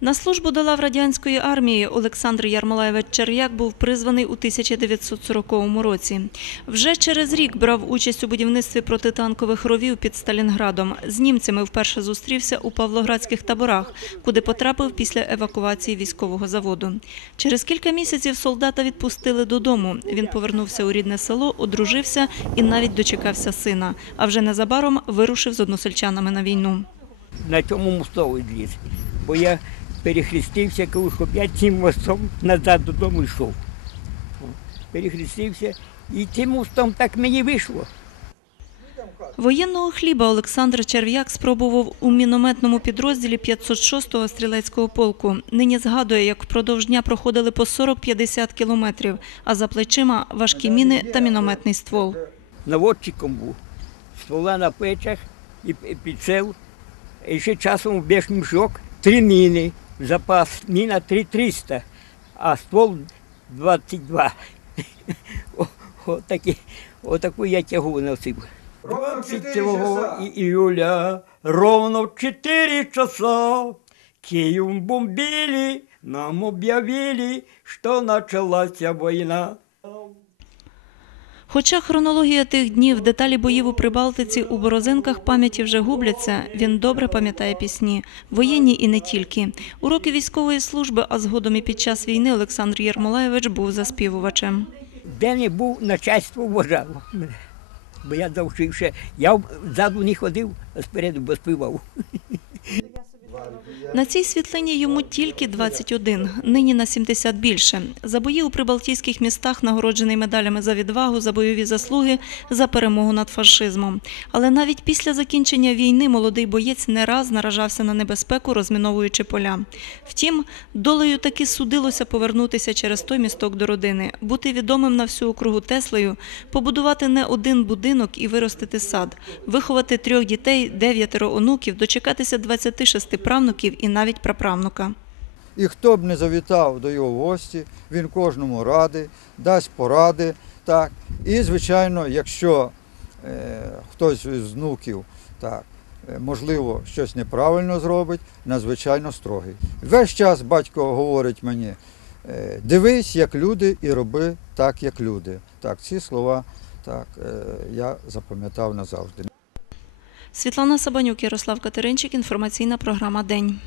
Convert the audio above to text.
На службу до лав радянської армії Олександр Ярмолаєвич Чер'як був призваний у 1940 році. Вже через рік брав участь у будівництві протитанкових ровів під Сталінградом. З німцями вперше зустрівся у павлоградських таборах, куди потрапив після евакуації військового заводу. Через кілька місяців солдата відпустили додому. Він повернувся у рідне село, одружився і навіть дочекався сина. А вже незабаром вирушив з односельчанами на війну. на цьому мостовий зліз. Бо я перехрестився, коли що я цим мостом назад додому йшов. Перехрестився і цим мостом так мені вийшло. Воєнного хліба Олександр Черв'як спробував у мінометному підрозділі 506-го стрілецького полку. Нині згадує, як впродовж дня проходили по 40-50 кілометрів, а за плечима важкі міни та мінометний ствол. Наводчиком був. Ствола на плечах і підсел. І ще часом б'єш мішок, три міни, запас міна 3300, а ствол 22. О, отакі, отаку я тягу носив. 20 июля ровно в 4 часа Киев бомбили, нам объявили, что началась война. Хоча хронологія тих днів, деталі боїв у Прибалтиці у борозинках пам'яті вже губляться, він добре пам'ятає пісні, воєнні і не тільки. У роки військової служби, а згодом і під час війни Олександр Єрмолаєвич був заспівувачем. Де не був, начальство вважало мене. Бо я завчився. Я ззаду не ходив, а спереду бо співав. На цій світлині йому тільки 21, нині на 70 більше. За бої у прибалтійських містах нагороджений медалями за відвагу, за бойові заслуги, за перемогу над фашизмом. Але навіть після закінчення війни молодий боєць не раз наражався на небезпеку, розміновуючи поля. Втім, долею таки судилося повернутися через той місток до родини, бути відомим на всю округу Теслею, побудувати не один будинок і виростити сад, виховати трьох дітей, дев'ятеро онуків, дочекатися 26 правнуків і навіть праправнука. І хто б не завітав до його гості, він кожному радий, дасть поради. Так. І, звичайно, якщо е, хтось з внуків так, е, можливо, щось неправильно зробить, надзвичайно строгий. Весь час батько говорить мені, е, дивись, як люди, і роби так, як люди. Так, ці слова так, е, я запам'ятав назавжди. Світлана Сабанюк, Ярослав Катеринчик, інформаційна програма День.